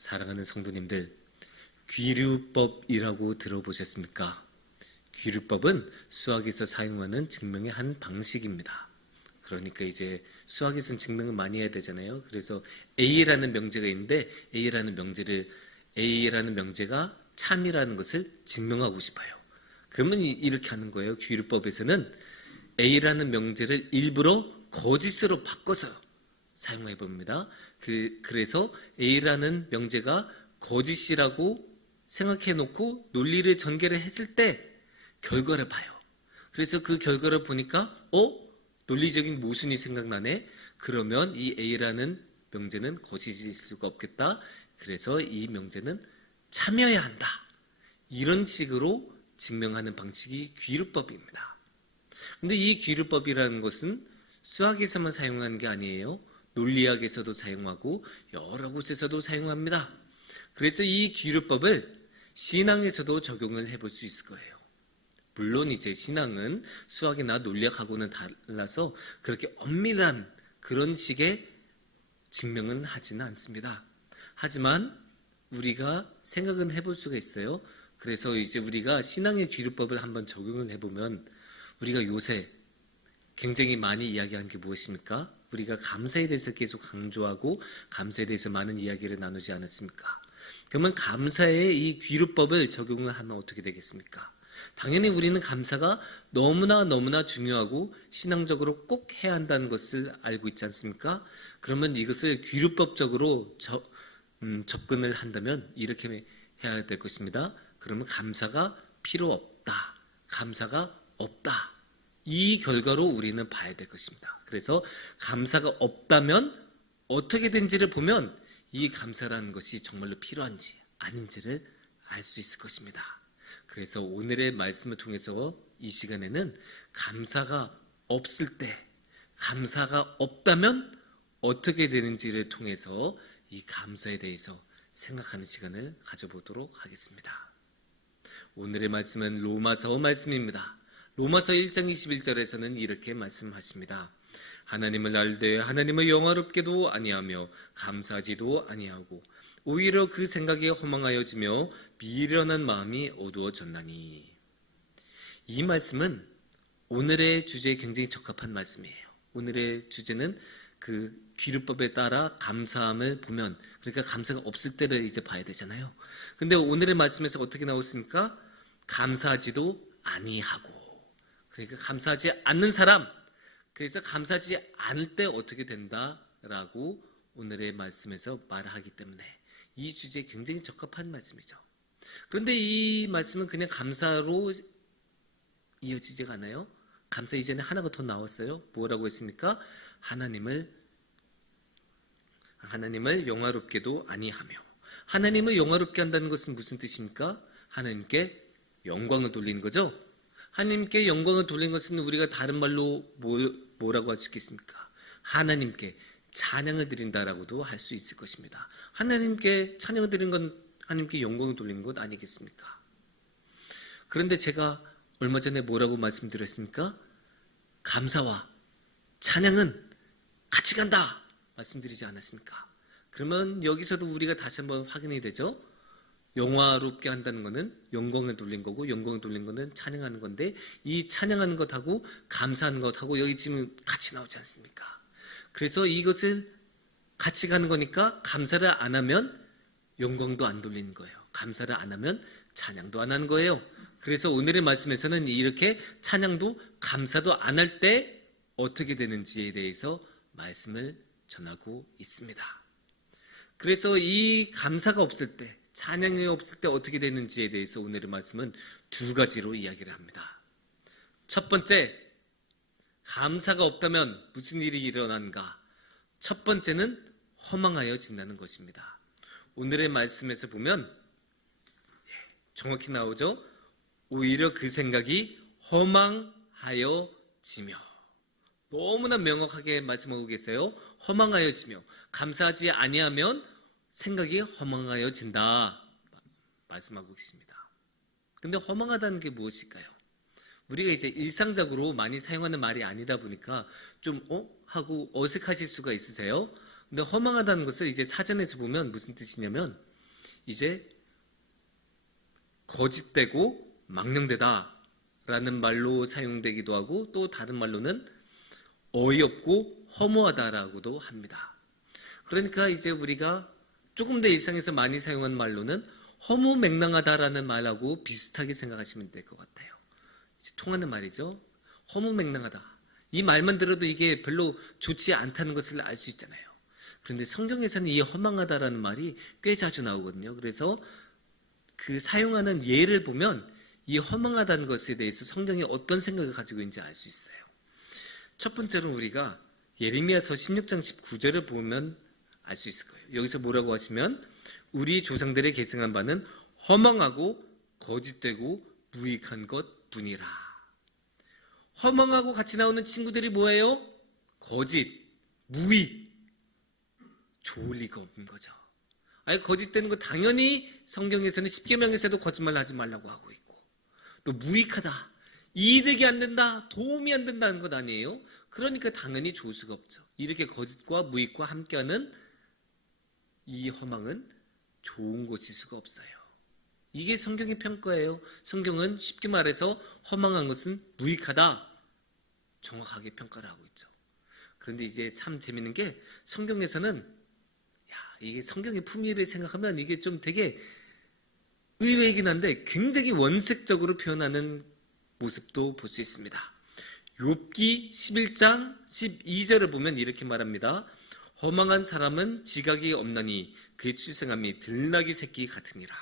사랑하는 성도님들, 귀류법이라고 들어보셨습니까? 귀류법은 수학에서 사용하는 증명의 한 방식입니다. 그러니까 이제 수학에서는 증명을 많이 해야 되잖아요. 그래서 A라는 명제가 있는데 A라는 명제가 참이라는 것을 증명하고 싶어요. 그러면 이렇게 하는 거예요. 귀류법에서는 A라는 명제를 일부러 거짓으로 바꿔서 사용해 봅니다. 그래서 A라는 명제가 거짓이라고 생각해 놓고 논리를 전개를 했을 때 결과를 봐요. 그래서 그 결과를 보니까 논리적인 모순이 생각나네. 그러면 이 A라는 명제는 거짓일 수가 없겠다. 그래서 이 명제는 참여해야 한다. 이런 식으로 증명하는 방식이 귀류법입니다. 근데 이 귀류법이라는 것은 수학에서만 사용하는 게 아니에요. 논리학에서도 사용하고 여러 곳에서도 사용합니다. 그래서 이 귀류법을 신앙에서도 적용을 해볼 수 있을 거예요. 물론 이제 신앙은 수학이나 논리학하고는 달라서 그렇게 엄밀한 그런 식의 증명은 하지는 않습니다. 하지만 우리가 생각은 해볼 수가 있어요. 그래서 이제 우리가 신앙의 귀류법을 한번 적용을 해보면 우리가 요새 굉장히 많이 이야기하는 게 무엇입니까? 우리가 감사에 대해서 계속 강조하고 감사에 대해서 많은 이야기를 나누지 않았습니까? 그러면 감사의 이 귀류법을 적용을 하면 어떻게 되겠습니까? 당연히 우리는 감사가 너무나 중요하고 신앙적으로 꼭 해야 한다는 것을 알고 있지 않습니까? 그러면 이것을 귀류법적으로 접근을 한다면 이렇게 해야 될 것입니다. 그러면 감사가 필요 없다. 감사가 없다. 이 결과로 우리는 봐야 될 것입니다. 그래서 감사가 없다면 어떻게 된지를 보면 이 감사라는 것이 정말로 필요한지 아닌지를 알 수 있을 것입니다. 그래서 오늘의 말씀을 통해서 이 시간에는 감사가 없을 때, 감사가 없다면 어떻게 되는지를 통해서 이 감사에 대해서 생각하는 시간을 가져보도록 하겠습니다. 오늘의 말씀은 로마서 말씀입니다. 로마서 1장 21절에서는 이렇게 말씀하십니다. 하나님을 알되 하나님을 영화롭게도 아니하며 감사하지도 아니하고 오히려 그 생각에 허망하여지며 미련한 마음이 어두워졌나니. 이 말씀은 오늘의 주제에 굉장히 적합한 말씀이에요. 오늘의 주제는 그 귀류법에 따라 감사함을 보면, 그러니까 감사가 없을 때를 이제 봐야 되잖아요. 근데 오늘의 말씀에서 어떻게 나왔습니까? 감사하지도 아니하고. 그러니까 감사하지 않는 사람, 그래서 감사하지 않을 때 어떻게 된다라고 오늘의 말씀에서 말하기 때문에 이 주제에 굉장히 적합한 말씀이죠. 그런데 이 말씀은 그냥 감사로 이어지지가 않아요. 감사 이전에 하나가 더 나왔어요. 뭐라고 했습니까? 하나님을 영화롭게도 아니하며. 하나님을 영화롭게 한다는 것은 무슨 뜻입니까? 하나님께 영광을 돌리는 거죠. 하나님께 영광을 돌리는 것은 우리가 다른 말로 뭐라고 할 수 있겠습니까? 하나님께 찬양을 드린다라고도 할 수 있을 것입니다. 하나님께 찬양을 드리는 건 하나님께 영광을 돌리는 것 아니겠습니까? 그런데 제가 얼마 전에 뭐라고 말씀드렸습니까? 감사와 찬양은 같이 간다 말씀드리지 않았습니까? 그러면 여기서도 우리가 다시 한번 확인이 되죠. 영화롭게 한다는 것은 영광을 돌린 거고 영광을 돌린 것은 찬양하는 건데 이 찬양하는 것하고 감사하는 것하고 여기 지금 같이 나오지 않습니까? 그래서 이것을 같이 가는 거니까 감사를 안 하면 영광도 안 돌리는 거예요. 감사를 안 하면 찬양도 안 하는 거예요. 그래서 오늘의 말씀에서는 이렇게 찬양도 감사도 안 할 때 어떻게 되는지에 대해서 말씀을 전하고 있습니다. 그래서 이 감사가 없을 때, 찬양이 없을 때 어떻게 되는지에 대해서 오늘의 말씀은 두 가지로 이야기를 합니다. 첫 번째, 감사가 없다면 무슨 일이 일어난가? 첫 번째는 허망하여진다는 것입니다. 오늘의 말씀에서 보면 정확히 나오죠. 오히려 그 생각이 허망하여지며. 너무나 명확하게 말씀하고 계세요. 허망하여지며. 감사하지 아니하면 생각이 허망하여진다 말씀하고 계십니다. 근데 허망하다는 게 무엇일까요? 우리가 이제 일상적으로 많이 사용하는 말이 아니다 보니까 좀 하고 어색하실 수가 있으세요. 근데 허망하다는 것을 이제 사전에서 보면 무슨 뜻이냐면 이제 거짓되고 망령되다 라는 말로 사용되기도 하고, 또 다른 말로는 어이없고 허무하다라고도 합니다. 그러니까 이제 우리가 조금 더 일상에서 많이 사용한 말로는 허무맹랑하다라는 말하고 비슷하게 생각하시면 될 것 같아요. 이제 통하는 말이죠. 허무맹랑하다. 이 말만 들어도 이게 별로 좋지 않다는 것을 알 수 있잖아요. 그런데 성경에서는 이 허망하다라는 말이 꽤 자주 나오거든요. 그래서 그 사용하는 예를 보면 이 허망하다는 것에 대해서 성경이 어떤 생각을 가지고 있는지 알 수 있어요. 첫 번째로 우리가 예레미야서 16장 19절을 보면 알 수 있을 거예요. 여기서 뭐라고 하시면 우리 조상들의 계승한 바는 허망하고 거짓되고 무익한 것뿐이라. 허망하고 같이 나오는 친구들이 뭐예요? 거짓, 무익, 좋을 리가 없는 거죠. 아니, 거짓되는 거 당연히 성경에서는 십계명에서도 거짓말 하지 말라고 하고 있고, 또 무익하다, 이득이 안 된다, 도움이 안 된다는 것 아니에요? 그러니까 당연히 좋을 수가 없죠. 이렇게 거짓과 무익과 함께하는 이 허망은 좋은 것일 수가 없어요. 이게 성경의 평가예요. 성경은 쉽게 말해서 허망한 것은 무익하다, 정확하게 평가를 하고 있죠. 그런데 이제 참 재밌는 게 성경에서는 이게 성경의 품위를 생각하면 이게 좀 되게 의외이긴 한데 굉장히 원색적으로 표현하는 모습도 볼 수 있습니다. 욥기 11장 12절을 보면 이렇게 말합니다. 허망한 사람은 지각이 없나니 그의 출생함이 들나귀 새끼 같으니라.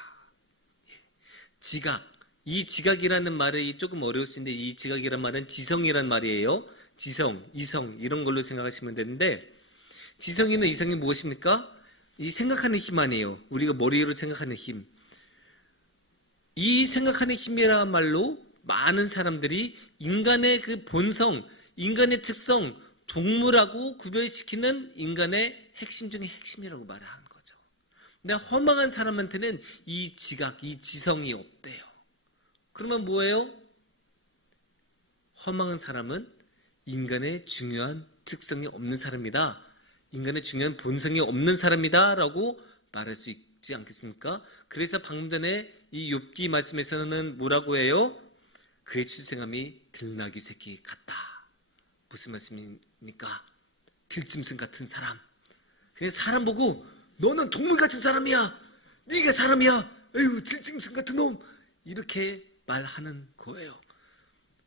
지각, 이 지각이라는 말이 조금 어려울 수 있는데 이 지각이라는 말은 지성이란 말이에요. 지성, 이성 이런 걸로 생각하시면 되는데, 지성이나 이성이 무엇입니까? 이 생각하는 힘 아니에요. 우리가 머리로 생각하는 힘. 이 생각하는 힘이라는 말로 많은 사람들이 인간의 그 본성, 인간의 특성, 동물하고 구별시키는 인간의 핵심 중에 핵심이라고 말하는 거죠. 근데 허망한 사람한테는 이 지각, 이 지성이 없대요. 그러면 뭐예요? 허망한 사람은 인간의 중요한 특성이 없는 사람이다. 인간의 중요한 본성이 없는 사람이다 라고 말할 수 있지 않겠습니까? 그래서 방금 전에 이 욥기 말씀에서는 뭐라고 해요? 그의 출생함이 들나귀 새끼 같다. 무슨 말씀입니까? 들짐승 같은 사람. 그냥 사람 보고 너는 동물 같은 사람이야, 네가 사람이야, 에휴 들짐승 같은 놈, 이렇게 말하는 거예요.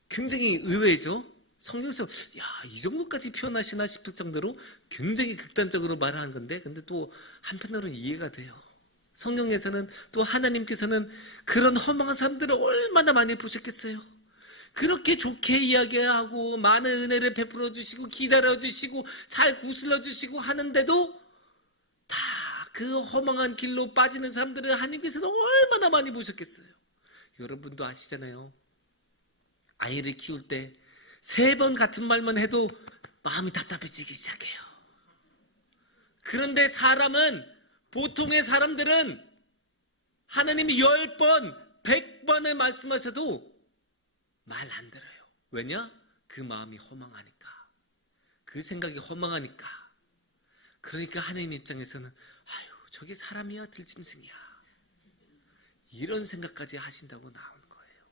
굉장히 의외죠? 성경에서 이 정도까지 표현하시나 싶을 정도로 굉장히 극단적으로 말하는 건데, 근데 또 한편으로는 이해가 돼요. 성경에서는 또 하나님께서는 그런 허망한 사람들을 얼마나 많이 보셨겠어요. 그렇게 좋게 이야기하고 많은 은혜를 베풀어 주시고 기다려 주시고 잘 구슬러 주시고 하는데도 다 그 허망한 길로 빠지는 사람들을 하나님께서는 얼마나 많이 보셨겠어요. 여러분도 아시잖아요. 아이를 키울 때 3번 같은 말만 해도 마음이 답답해지기 시작해요. 그런데 사람은, 보통의 사람들은 하나님이 10번, 100번을 말씀하셔도 말 안 들어요. 왜냐? 그 마음이 허망하니까. 그 생각이 허망하니까. 그러니까 하나님 입장에서는 아유, 저게 사람이야, 들짐승이야, 이런 생각까지 하신다고 나온 거예요.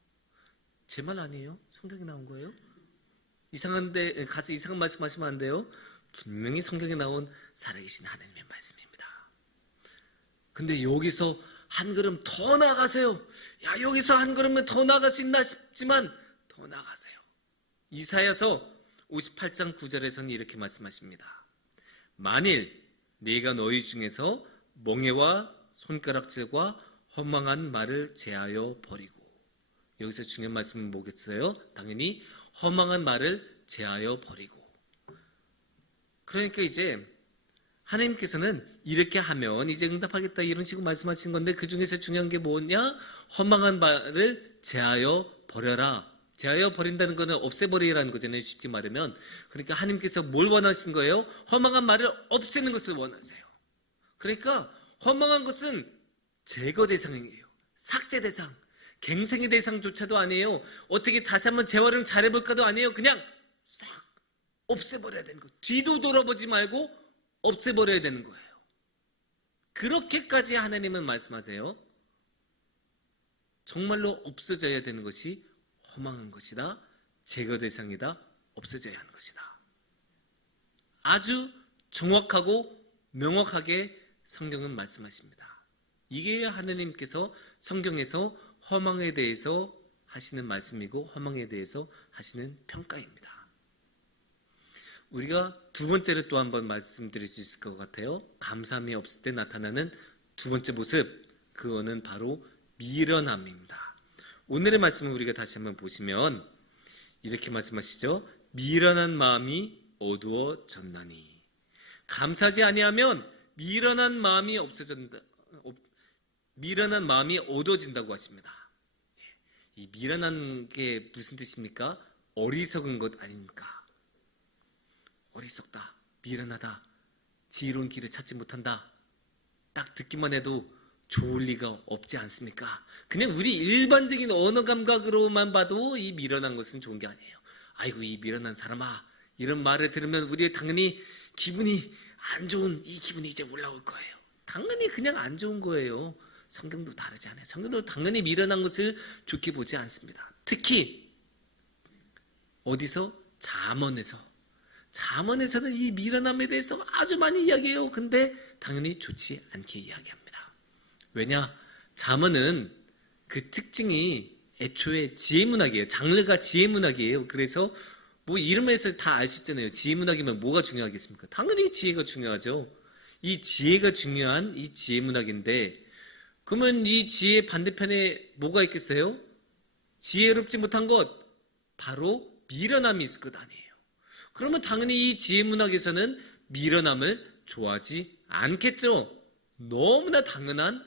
제 말 아니에요? 성경에 나온 거예요? 이상한데 가서 이상한 말씀하시면 안 돼요. 분명히 성경에 나온 살아계신 하나님의 말씀입니다. 근데 여기서 한 걸음 더 나아가세요. 여기서 한 걸음은 더 나아갈 수 있나 싶지만 더 나아가세요. 이사야서 58장 9절에서는 이렇게 말씀하십니다. 만일 네가 너희 중에서 멍에와 손가락질과 허망한 말을 제하여 버리고, 여기서 중요한 말씀은 뭐겠어요? 당연히 허망한 말을 제하여 버리고. 그러니까 이제 하나님께서는 이렇게 하면 이제 응답하겠다 이런 식으로 말씀하신 건데, 그 중에서 중요한 게 뭐냐? 허망한 말을 제하여 버려라. 제하여 버린다는 거는 없애버리라는 거잖아요, 쉽게 말하면. 그러니까 하나님께서 뭘 원하신 거예요? 허망한 말을 없애는 것을 원하세요. 그러니까 허망한 것은 제거 대상이에요. 삭제 대상, 갱생의 대상조차도 아니에요. 어떻게 다시 한번 재활용 잘해볼까도 아니에요. 그냥 싹 없애버려야 되는 거. 뒤도 돌아보지 말고 없애버려야 되는 거예요. 그렇게까지 하나님은 말씀하세요. 정말로 없어져야 되는 것이 허망한 것이다. 제거 대상이다. 없어져야 하는 것이다. 아주 정확하고 명확하게 성경은 말씀하십니다. 이게 하나님께서 성경에서 허망에 대해서 하시는 말씀이고 허망에 대해서 하시는 평가입니다. 우리가 두 번째로 또 한번 말씀드릴 수 있을 것 같아요. 감사함이 없을 때 나타나는 두 번째 모습, 그거는 바로 미련함입니다. 오늘의 말씀을 우리가 다시 한번 보시면 이렇게 말씀하시죠. 미련한 마음이 어두워졌나니. 감사하지 아니하면 미련한 마음이 미련한 마음이 어두워진다고 하십니다. 이 미련한 게 무슨 뜻입니까? 어리석은 것 아닙니까? 어리석다, 미련하다, 지혜로운 길을 찾지 못한다. 딱 듣기만 해도 좋을 리가 없지 않습니까? 그냥 우리 일반적인 언어 감각으로만 봐도 이 미련한 것은 좋은 게 아니에요. 아이고 이 미련한 사람아, 이런 말을 들으면 우리 당연히 기분이 안 좋은 이 기분이 이제 올라올 거예요. 당연히 그냥 안 좋은 거예요. 성경도 다르지 않아요. 성경도 당연히 미련한 것을 좋게 보지 않습니다. 특히 어디서? 잠언에서는 이 미련함에 대해서 아주 많이 이야기해요. 근데 당연히 좋지 않게 이야기합니다. 왜냐? 잠언은 그 특징이 애초에 지혜문학이에요. 장르가 지혜문학이에요. 그래서 뭐 이름에서 다 알 수 있잖아요. 지혜문학이면 뭐가 중요하겠습니까? 당연히 지혜가 중요하죠. 이 지혜가 중요한 이 지혜문학인데 그러면 이 지혜의 반대편에 뭐가 있겠어요? 지혜롭지 못한 것, 바로 미련함이 있을 것 아니에요. 그러면 당연히 이 지혜문학에서는 미련함을 좋아하지 않겠죠. 너무나 당연한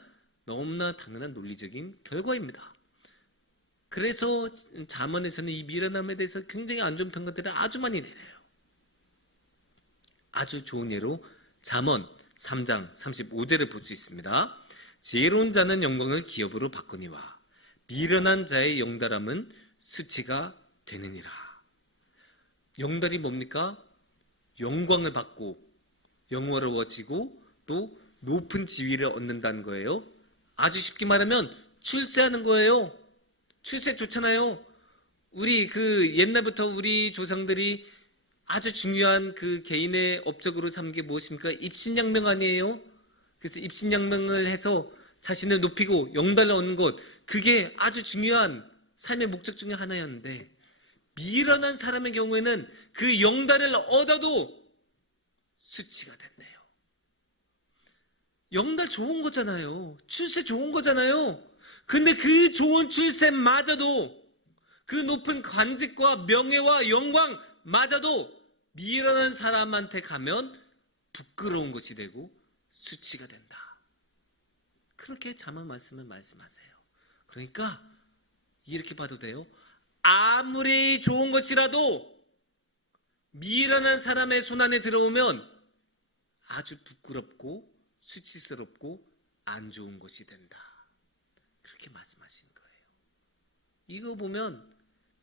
논리적인 결과입니다. 그래서 잠언에서는 이 미련함에 대해서 굉장히 안 좋은 평가들을 아주 많이 내려요. 아주 좋은 예로 잠언 3장 35절을 볼 수 있습니다. 지혜로운 자는 영광을 기업으로 바꾸니와 미련한 자의 영달함은 수치가 되느니라. 영달이 뭡니까? 영광을 받고 영화로워지고 또 높은 지위를 얻는다는 거예요. 아주 쉽게 말하면 출세하는 거예요. 출세 좋잖아요. 우리 옛날부터 우리 조상들이 아주 중요한 개인의 업적으로 삼은 게 무엇입니까? 입신양명 아니에요? 그래서 입신양명을 해서 자신을 높이고 영달을 얻는 것, 그게 아주 중요한 삶의 목적 중에 하나였는데 미련한 사람의 경우에는 그 영달을 얻어도 수치가 된대요. 영달 좋은 거잖아요. 출세 좋은 거잖아요. 근데 그 좋은 출세마저도 그 높은 관직과 명예와 영광마저도 미련한 사람한테 가면 부끄러운 것이 되고 수치가 된다. 그렇게 잠언 말씀을 말씀하세요. 그러니까 이렇게 봐도 돼요. 아무리 좋은 것이라도 미련한 사람의 손안에 들어오면 아주 부끄럽고 수치스럽고 안 좋은 것이 된다. 그렇게 말씀하신 거예요. 이거 보면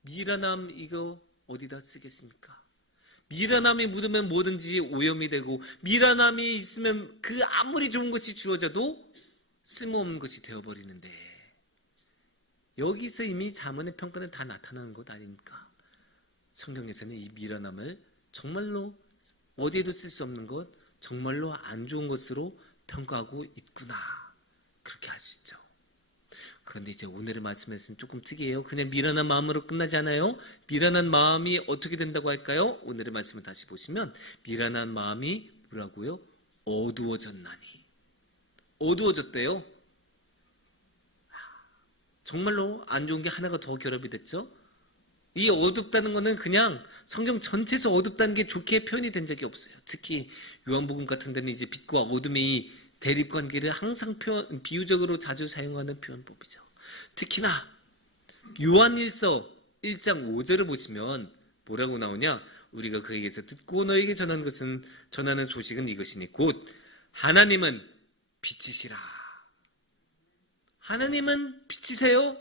미련함 이거 어디다 쓰겠습니까? 미련함이 묻으면 뭐든지 오염이 되고 미련함이 있으면 그 아무리 좋은 것이 주어져도 쓸모없는 것이 되어버리는데 여기서 이미 잠언의 평가는 다 나타나는 것 아닙니까? 성경에서는 이 미련함을 정말로 어디에도 쓸 수 없는 것, 정말로 안 좋은 것으로 평가하고 있구나. 그렇게 알 수 있죠. 그런데 이제 오늘의 말씀에서는 조금 특이해요. 그냥 미련한 마음으로 끝나지 않아요. 미련한 마음이 어떻게 된다고 할까요? 오늘의 말씀을 다시 보시면 미련한 마음이 뭐라고요? 어두워졌나니. 어두워졌대요. 정말로 안 좋은 게 하나가 더 결합이 됐죠. 이 어둡다는 거는 그냥 성경 전체에서 어둡다는 게 좋게 표현이 된 적이 없어요. 특히 요한복음 같은 데는 이제 빛과 어둠의 대립관계를 항상 비유적으로 자주 사용하는 표현법이죠. 특히나 요한일서 1장 5절을 보시면 뭐라고 나오냐? 우리가 그에게서 듣고 너에게 전하는 소식은 이것이니 곧 하나님은 빛이시라. 하나님은 빛이세요?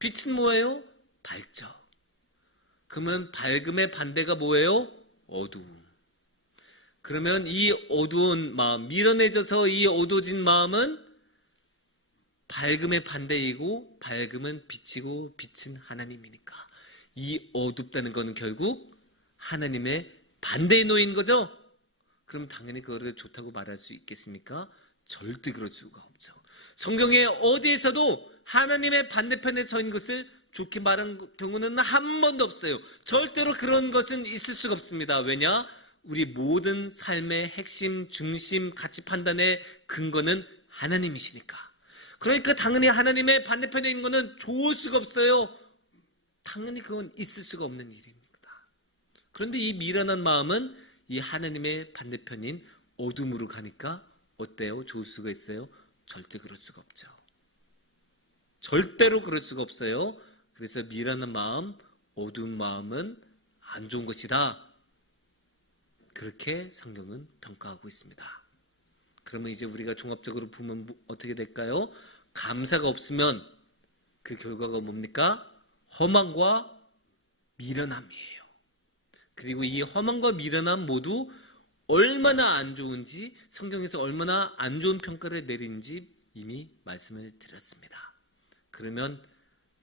빛은 뭐예요? 밝죠. 그러면 밝음의 반대가 뭐예요? 어두움. 그러면 이 어두운 마음, 미련해져서 이 어두워진 마음은 밝음의 반대이고 밝음은 빛이고 빛은 하나님이니까 이 어둡다는 것은 결국 하나님의 반대에 놓인 거죠. 그럼 당연히 그거를 좋다고 말할 수 있겠습니까? 절대 그럴 수가 없죠. 성경에 어디에서도 하나님의 반대편에 서인 것을 좋게 말한 경우는 한 번도 없어요. 절대로 그런 것은 있을 수가 없습니다. 왜냐? 우리 모든 삶의 핵심, 중심, 가치 판단의 근거는 하나님이시니까. 그러니까 당연히 하나님의 반대편에 있는 것은 좋을 수가 없어요. 당연히 그건 있을 수가 없는 일입니다. 그런데 이 미련한 마음은 이 하나님의 반대편인 어둠으로 가니까 어때요? 좋을 수가 있어요? 절대 그럴 수가 없죠. 절대로 그럴 수가 없어요. 그래서 미련한 마음, 어두운 마음은 안 좋은 것이다. 그렇게 성경은 평가하고 있습니다. 그러면 이제 우리가 종합적으로 보면 어떻게 될까요? 감사가 없으면 그 결과가 뭡니까? 허망과 미련함이에요. 그리고 이 허망과 미련함 모두 얼마나 안 좋은지, 성경에서 얼마나 안 좋은 평가를 내리는지 이미 말씀을 드렸습니다. 그러면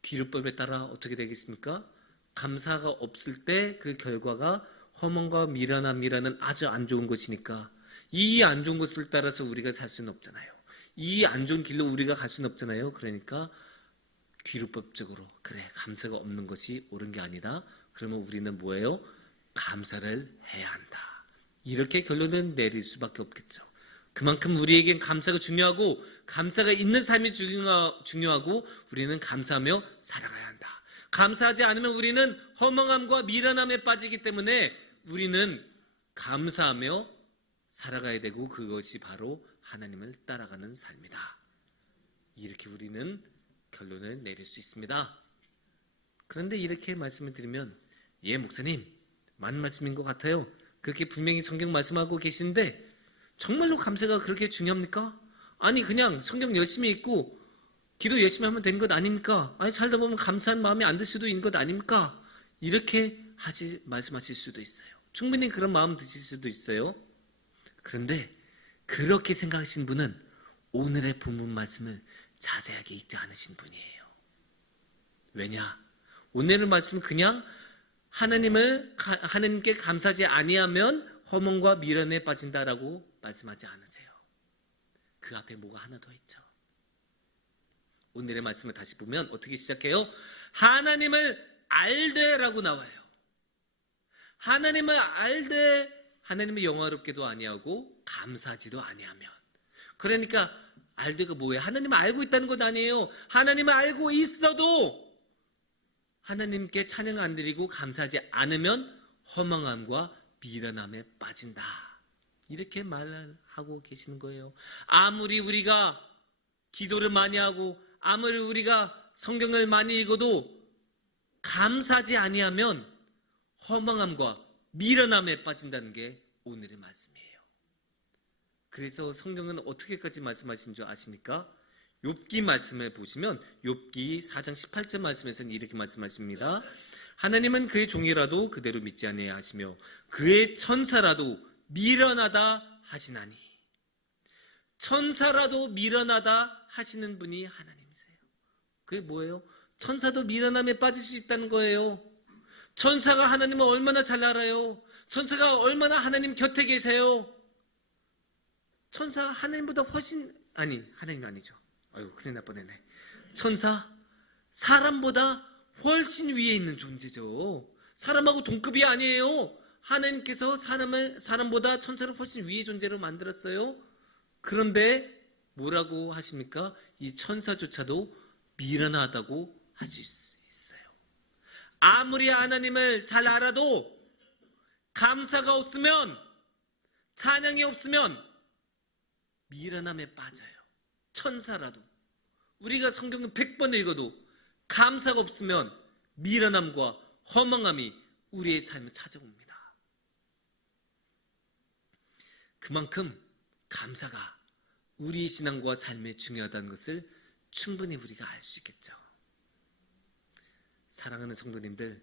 귀류법에 따라 어떻게 되겠습니까? 감사가 없을 때 그 결과가 허망과 미련함이라는 아주 안 좋은 것이니까 이 안 좋은 것을 따라서 우리가 살 수는 없잖아요. 이 안 좋은 길로 우리가 갈 수는 없잖아요. 그러니까 귀류법적으로 그래 감사가 없는 것이 옳은 게 아니다. 그러면 우리는 뭐예요? 감사를 해야 한다. 이렇게 결론을 내릴 수밖에 없겠죠. 그만큼 우리에겐 감사가 중요하고 감사가 있는 삶이 중요하고 우리는 감사하며 살아가야 한다. 감사하지 않으면 우리는 허망함과 미련함에 빠지기 때문에 우리는 감사하며 살아가야 되고 그것이 바로 하나님을 따라가는 삶이다. 이렇게 우리는 결론을 내릴 수 있습니다. 그런데 이렇게 말씀을 드리면 예 목사님 맞는 말씀인 것 같아요. 그렇게 분명히 성경 말씀하고 계신데 정말로 감사가 그렇게 중요합니까? 아니 그냥 성경 열심히 읽고 기도 열심히 하면 되는 것 아닙니까? 아니 살다 보면 감사한 마음이 안 들 수도 있는 것 아닙니까? 이렇게 말씀하실 수도 있어요. 충분히 그런 마음 드실 수도 있어요. 그런데 그렇게 생각하신 분은 오늘의 본문 말씀을 자세하게 읽지 않으신 분이에요. 왜냐? 오늘의 말씀은 그냥 하나님께 감사하지 아니하면 허망과 미련에 빠진다라고 말씀하지 않으세요. 그 앞에 뭐가 하나 더 있죠. 오늘의 말씀을 다시 보면 어떻게 시작해요? 하나님을 알되라고 나와요. 하나님을 알되 하나님을 영화롭게도 아니하고 감사하지도 아니하면. 그러니까 알되가 뭐예요? 하나님을 알고 있다는 것 아니에요. 하나님을 알고 있어도 하나님께 찬양 안 드리고 감사하지 않으면 허망함과 미련함에 빠진다. 이렇게 말하고 계시는 거예요. 아무리 우리가 기도를 많이 하고 아무리 우리가 성경을 많이 읽어도 감사하지 아니하면 허망함과 미련함에 빠진다는 게 오늘의 말씀이에요. 그래서 성경은 어떻게까지 말씀하신 줄 아십니까? 욥기 말씀을 보시면 욥기 4장 18절 말씀에서는 이렇게 말씀하십니다. 하나님은 그의 종이라도 그대로 믿지 아니하시며 그의 천사라도 미련하다 하시나니. 천사라도 미련하다 하시는 분이 하나님이세요. 그게 뭐예요? 천사도 미련함에 빠질 수 있다는 거예요. 천사가 하나님을 얼마나 잘 알아요? 천사가 얼마나 하나님 곁에 계세요? 천사가 하나님보다 훨씬 하나님 아니죠. 아유 큰일 날 뻔했네. 천사 사람보다 훨씬 위에 있는 존재죠. 사람하고 동급이 아니에요. 하나님께서 사람보다 천사를 훨씬 위의 존재로 만들었어요. 그런데 뭐라고 하십니까? 이 천사조차도 미련하다고 하실 수 있어요. 아무리 하나님을 잘 알아도 감사가 없으면 찬양이 없으면 미련함에 빠져요. 천사라도 우리가 성경을 100번 읽어도 감사가 없으면 미련함과 허망함이 우리의 삶을 찾아옵니다. 그만큼 감사가 우리의 신앙과 삶에 중요하다는 것을 충분히 우리가 알 수 있겠죠. 사랑하는 성도님들,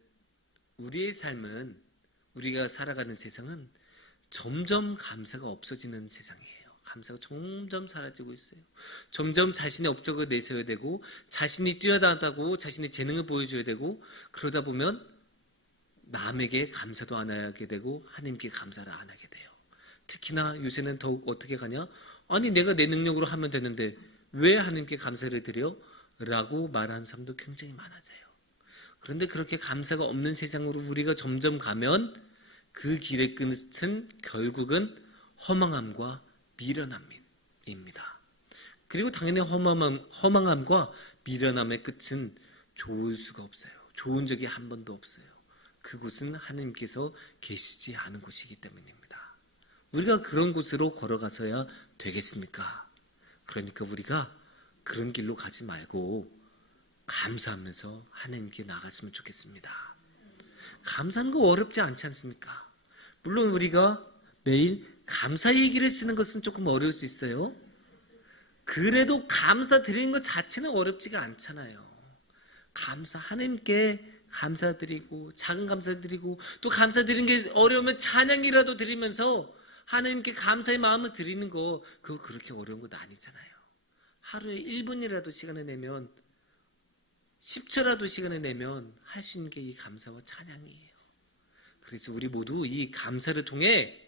우리의 삶은 우리가 살아가는 세상은 점점 감사가 없어지는 세상이에요. 감사가 점점 사라지고 있어요. 점점 자신의 업적을 내세워야 되고 자신이 뛰어나다고 자신의 재능을 보여줘야 되고 그러다 보면 남에게 감사도 안 하게 되고 하나님께 감사를 안 하게 돼요. 특히나 요새는 더욱 어떻게 가냐? 아니 내가 내 능력으로 하면 되는데 왜 하나님께 감사를 드려? 라고 말하는 사람도 굉장히 많아져요. 그런데 그렇게 감사가 없는 세상으로 우리가 점점 가면 그 길의 끝은 결국은 허망함과 미련함입니다. 그리고 당연히 허망함과 미련함의 끝은 좋을 수가 없어요. 좋은 적이 한 번도 없어요. 그곳은 하나님께서 계시지 않은 곳이기 때문입니다. 우리가 그런 곳으로 걸어가서야 되겠습니까? 그러니까 우리가 그런 길로 가지 말고 감사하면서 하나님께 나갔으면 좋겠습니다. 감사하는 거 어렵지 않지 않습니까? 물론 우리가 매일 감사 얘기를 쓰는 것은 조금 어려울 수 있어요. 그래도 감사 드리는 것 자체는 어렵지가 않잖아요. 하나님께 감사드리고 작은 감사드리고 또 감사드리는 게 어려우면 찬양이라도 드리면서 하나님께 감사의 마음을 드리는 거 그거 그렇게 어려운 것 아니잖아요. 하루에 1분이라도 시간을 내면 10초라도 시간을 내면 할 수 있는 게 이 감사와 찬양이에요. 그래서 우리 모두 이 감사를 통해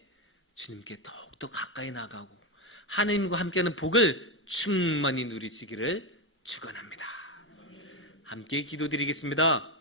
주님께 더욱더 가까이 나가고 하나님과 함께하는 복을 충만히 누리시기를 축원합니다. 함께 기도드리겠습니다.